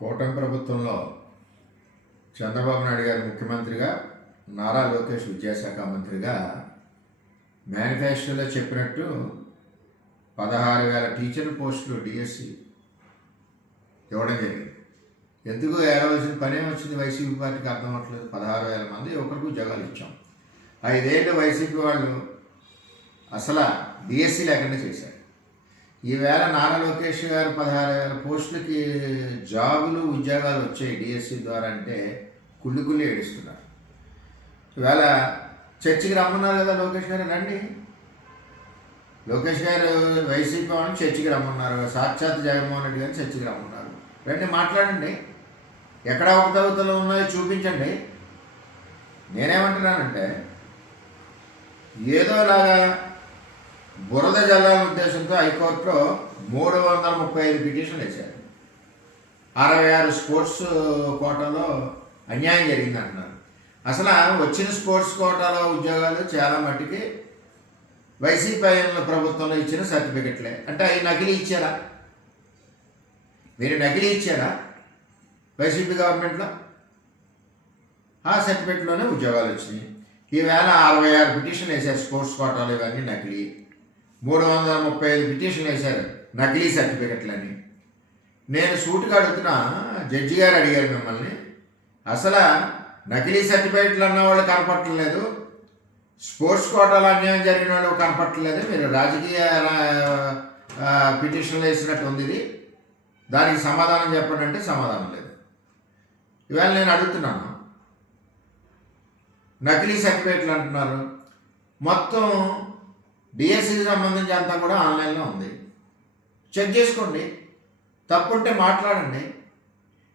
కూటమి ప్రభుత్వంలో చంద్రబాబు నాయుడు గారు ముఖ్యమంత్రిగా, నారా లోకేష్ విద్యాశాఖ మంత్రిగా మేనిఫెస్టోలో చెప్పినట్టు 16,000 టీచర్ పోస్టులు డిఎస్సి ఇవ్వడం జరిగింది. ఎందుకు ఏడవలసిన పనే వచ్చింది వైసీపీ పార్టీకి అర్థం అవ్వట్లేదు. 16,000 మంది ఒకరికి ఉద్యోగాలు ఇచ్చాం. 5 ఏళ్ళు వైసీపీ వాళ్ళు అసలు డిఎస్సి లేకుండా చేశారు. ఈవేళ నారా లోకేష్ గారు 16,000 పోస్టులకి జాబులు ఉద్యోగాలు వచ్చాయి డిఎస్సి ద్వారా అంటే కుళ్ళి ఏడుస్తున్నారు. ఈవేళ చర్చికి రమ్మన్నారు కదా లోకేష్ గారు, రండి. లోకేష్ గారు వైసీపీ వాళ్ళని చర్చికి రమ్మన్నారు, సాక్షాత్ జగన్మోహన్ రెడ్డి గారిని చర్చికి రమ్మన్నారు. రండి, మాట్లాడండి, ఎక్కడ అవకతవకలు ఉన్నాయో చూపించండి. నేనేమంటున్నానంటే ఏదోలాగా బురద జల్లాల ఉద్దేశంతో హైకోర్టులో 335 పిటిషన్లు వేశారు. 66 స్పోర్ట్స్ కోటాలో అన్యాయం జరిగింది అంటున్నారు. అసలు వచ్చిన స్పోర్ట్స్ కోటాలో ఉద్యోగాలు చాలా మట్టుకి వైసీపీ ప్రభుత్వంలో ఇచ్చిన సర్టిఫికెట్లే. అంటే అవి నకిలీ ఇచ్చారా? మీరు నకిలీ ఇచ్చారా వైసీపీ గవర్నమెంట్లో? ఆ సర్టిఫికెట్లోనే ఉద్యోగాలు వచ్చినాయి. ఈవేళ 66 పిటిషన్లు వేశారు స్పోర్ట్స్ కోటాలు, ఇవన్నీ నకిలీ. 335 పిటిషన్లు వేశారు నకిలీ సర్టిఫికెట్లని. నేను సూటుగా అడుగుతున్నా, జడ్జి గారు అడిగారు మిమ్మల్ని, అసలు నకిలీ సర్టిఫికెట్లు అన్న వాళ్ళు కనపట్టలేదు, స్పోర్ట్స్ కోటాలో అన్యాయం జరిగిన వాళ్ళు కనపట్టలేదు, మీరు రాజకీయ పిటిషన్లు వేసినట్టు ఉంది, ఇది దానికి సమాధానం చెప్పండి అంటే సమాధానం లేదు. ఇవాళ నేను అడుగుతున్నాను, నకిలీ సర్టిఫికెట్లు అంటున్నారు. మొత్తం డిఎస్సికి సంబంధించి అంతా కూడా ఆన్లైన్లో ఉంది, చెక్ చేసుకోండి. తప్పుంటే మాట్లాడండి.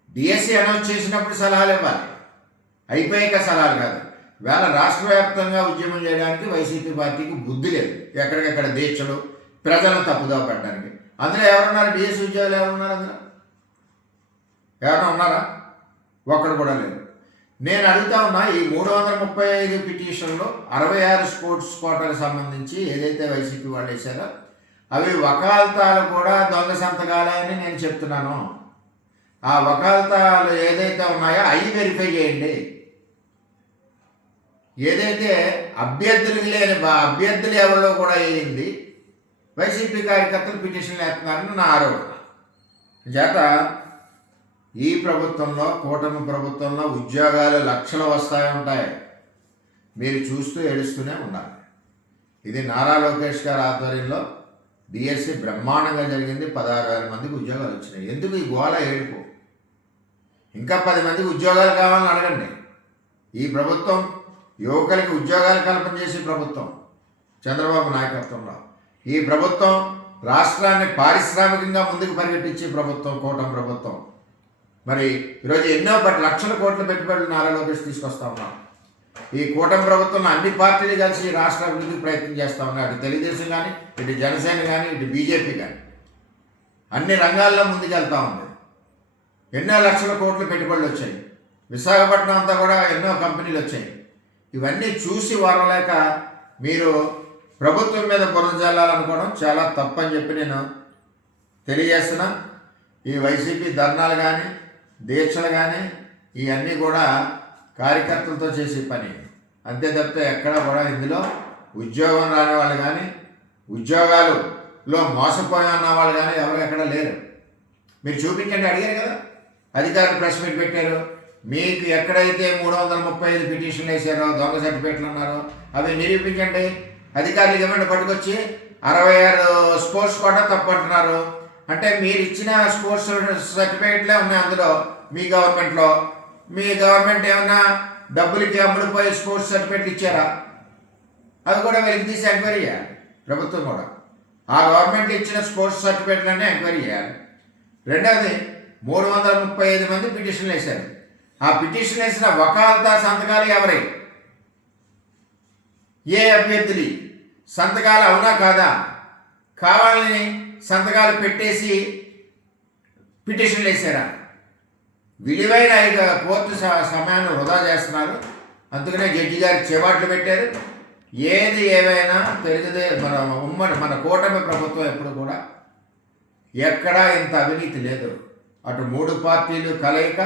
డిఎస్సి అనౌన్స్ చేసినప్పుడు సలహాలు ఇవ్వాలి, అయిపోయాక సలహాలు కాదు. వేళ రాష్ట్ర వ్యాప్తంగా ఉద్యమం చేయడానికి వైసీపీ పార్టీకి బుద్ధి లేదు. ఎక్కడికెక్కడ దీక్షలు, ప్రజలను తప్పుదోవ పెట్టడానికి. అందులో ఎవరున్నారు? డిఎస్సి ఉద్యోగులు ఎవరున్నారు? అందులో ఎవరైనా ఉన్నారా? ఒక్కడు కూడా లేదు. నేను అడుగుతా ఉన్నా, ఈ 335 పిటిషన్లో 66 స్పోర్ట్స్ కోటాలకు సంబంధించి ఏదైతే వైసీపీ వాళ్ళు వేశారో అవి వకాల్తాలు కూడా దొంగ సంతకాలని నేను చెప్తున్నాను. ఆ వకాల్తాలు ఏదైతే ఉన్నాయో అవి వెరిఫై చేయండి. ఏదైతే అభ్యర్థులకు లేని అభ్యర్థులు ఎవరిలో కూడా వేయింది వైసీపీ కార్యకర్తలు పిటిషన్లు వేస్తున్నారని నా ఆరోపణ. చేత ఈ ప్రభుత్వంలో, కూటమి ప్రభుత్వంలో ఉద్యోగాలు లక్షలు వస్తాయి ఉంటాయి, మీరు చూస్తూ ఏడుస్తూనే ఉండాలి. ఇది నారా లోకేష్ గారి ఆధ్వర్యంలో డిఎస్సి బ్రహ్మాండంగా జరిగింది. 16,000 మందికి ఉద్యోగాలు వచ్చినాయి. ఎందుకు ఈ గోళ ఏడుపు? ఇంకా 10 మందికి ఉద్యోగాలు కావాలని అడగండి. ఈ ప్రభుత్వం యువకులకి ఉద్యోగాలు కల్పన చేసే ప్రభుత్వం చంద్రబాబు నాయకత్వంలో. ఈ ప్రభుత్వం రాష్ట్రాన్ని పారిశ్రామికంగా ముందుకు పరిగెట్టించే ప్రభుత్వం కూటమి ప్రభుత్వం. మరి ఈరోజు ఎన్నో లక్షల కోట్ల పెట్టుబడులు నారా లోకేష్ తీసుకొస్తా ఉన్నాం. ఈ కూటమి ప్రభుత్వంలో అన్ని పార్టీలు కలిసి రాష్ట్ర అభివృద్ధికి ప్రయత్నం చేస్తూ ఉన్నాయి. అటు తెలుగుదేశం కానీ, ఇటు జనసేన కానీ, ఇటు బీజేపీ కానీ అన్ని రంగాల్లో ముందుకెళ్తా ఉంది. ఎన్నో లక్షల కోట్ల పెట్టుబడులు వచ్చాయి. విశాఖపట్నం అంతా కూడా ఎన్నో కంపెనీలు వచ్చాయి. ఇవన్నీ చూసి వరలేక మీరు ప్రభుత్వం మీద బురద జల్లాలనుకోవడం చాలా తప్పని చెప్పి నేను తెలియజేస్తున్నా. ఈ వైసీపీ ధర్నాలు కానీ, దీక్షలు కానీ ఇవన్నీ కూడా కార్యకర్తలతో చేసే పని. అంతే తప్పితే ఎక్కడ కూడా ఇందులో ఉద్యోగం రాని వాళ్ళు కానీ, ఉద్యోగాలలో మోసపోయన్న వాళ్ళు కానీ ఎవరు ఎక్కడ లేరు. మీరు చూపించండి, అడిగారు కదా, అధికారులు ప్రెస్ మీట్ పెట్టారు. మీకు ఎక్కడైతే 335 పిటిషన్లు వేసారో, దొంగ సర్టిఫికెట్లు అన్నారో అవి నిరూపించండి. అధికారులు ఏమైనా పట్టుకొచ్చి 66 స్పోర్ట్స్ కోటా తప్పు అంటున్నారు అంటే మీరు ఇచ్చిన స్పోర్ట్స్ సర్టిఫికేట్లే ఉన్నాయి అందులో. మీ గవర్నమెంట్లో, మీ గవర్నమెంట్ ఏమన్నా డబ్బులకి అమ్ముడుపోయి స్పోర్ట్స్ సర్టిఫికేట్లు ఇచ్చారా? అవి కూడా వెలికి తీసి ఎంక్వైరీ చేయాలి ప్రభుత్వం కూడా. ఆ గవర్నమెంట్ ఇచ్చిన స్పోర్ట్స్ సర్టిఫికేట్లన్నీ ఎంక్వైరీ చేయాలి. రెండవది, 335 మంది పిటిషన్లు వేశారు. ఆ పిటిషన్ వేసిన వకాల్తా సంతకాలు ఎవరై? ఏ అభ్యర్థులు సంతకాలు అవునా కాదా? కావాలని సంతకాలు పెట్టేసి పిటిషన్లు వేసారా? విలువైన కోర్టు సమయాన్ని వృధా చేస్తున్నారు. అందుకనే జడ్జి గారికి చెవాట్లు పెట్టారు. ఏది ఏమైనా మన కూటమి ప్రభుత్వం ఎప్పుడు కూడా ఎక్కడా ఇంత అవినీతి లేదు. అటు 3 పార్టీలు కలయిక,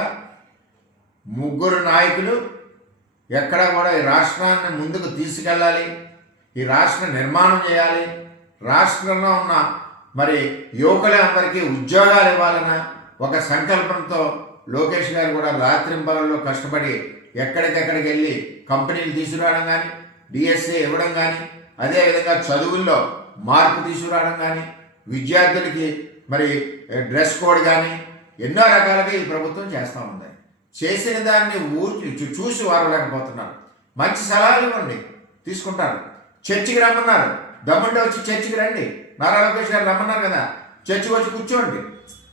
ముగ్గురు నాయకులు ఎక్కడ కూడా ఈ రాష్ట్రాన్ని ముందుకు తీసుకెళ్ళాలి, ఈ రాష్ట్ర నిర్మాణం చేయాలి, రాష్ట్రంలో ఉన్న మరి యువకులందరికీ ఉద్యోగాలు ఇవ్వాలన్న ఒక సంకల్పంతో లోకేష్ గారు కూడా రాత్రింబలలో కష్టపడి ఎక్కడికెక్కడికి వెళ్ళి కంపెనీలు తీసుకురావడం కానీ, డిఎస్ఏ ఇవ్వడం కానీ, అదేవిధంగా చదువుల్లో మార్పు తీసుకురావడం కానీ, విద్యార్థులకి మరి డ్రెస్ కోడ్ కానీ ఎన్నో రకాలుగా ఈ ప్రభుత్వం చేస్తూ ఉంది. చేసిన దాన్ని చూసి వారు లేకపోతున్నారు. మంచి సలహాలు ఇవ్వండి, తీసుకుంటారు. చర్చికి రమ్మన్నారు, దమ్ముంటే వచ్చి చర్చికి రండి. నారా లోకేష్ గారు రమ్మన్నారు కదా, చర్చికి వచ్చి కూర్చోండి,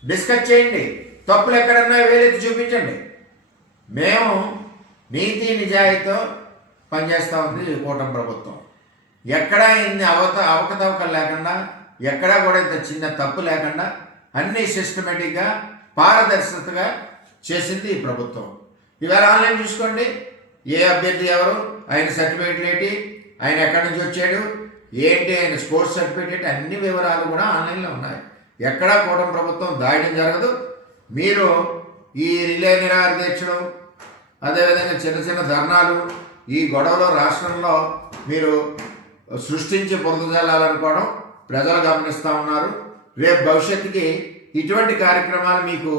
డిస్కస్ చేయండి, తప్పులు ఎక్కడన్నా వేలెత్తి చూపించండి. మేము నీతి నిజాయితీతో పనిచేస్తూ ఉంది ఈ కూటమి ప్రభుత్వం. ఎక్కడా ఇన్ని అవకతవకలు లేకుండా, ఎక్కడా కూడా ఇంత చిన్న తప్పు లేకుండా అన్నీ సిస్టమేటిక్గా పారదర్శకతగా చేసింది ఈ ప్రభుత్వం. ఇవాళ ఆన్లైన్ చూసుకోండి, ఏ అభ్యర్థి ఎవరు, ఆయన సర్టిఫికేట్లు ఏంటి, ఆయన ఎక్కడి నుంచి వచ్చాడు ఏంటి, ఆయన స్పోర్ట్స్ సర్టిఫికేట్, అన్ని వివరాలు కూడా ఆన్లైన్లో ఉన్నాయి. ఎక్కడా కూటమి ప్రభుత్వం దాయడం జరగదు. మీరు ఈ రిలే నిరాహార దీక్షలు, అదేవిధంగా చిన్న చిన్న ధర్నాలు, ఈ గొడవలో రాష్ట్రంలో మీరు సృష్టించి బురద జల్లాలనుకోవడం ప్రజలు గమనిస్తూ ఉన్నారు. రేపు భవిష్యత్తుకి ఇటువంటి కార్యక్రమాలు మీకు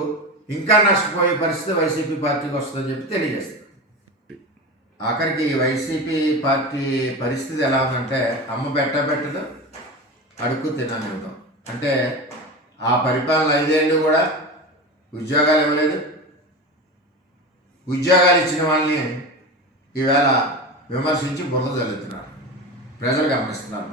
ఇంకా నష్టపోయే పరిస్థితి వైసీపీ పార్టీకి వస్తుందని చెప్పి తెలియజేస్తారు. ఆఖరికి వైసీపీ పార్టీ పరిస్థితి ఎలా ఉందంటే, అమ్మ పెట్టదు అడుక్కు తిననివ్వడం. అంటే ఆ పరిపాలన 5 ఏళ్ళు కూడా ఉద్యోగాలు ఇవ్వలేదు. ఉద్యోగాలు ఇచ్చిన వాళ్ళని ఈవేళ విమర్శించి బురద జల్లుతున్నారు. ప్రజలు గమనిస్తున్నారు.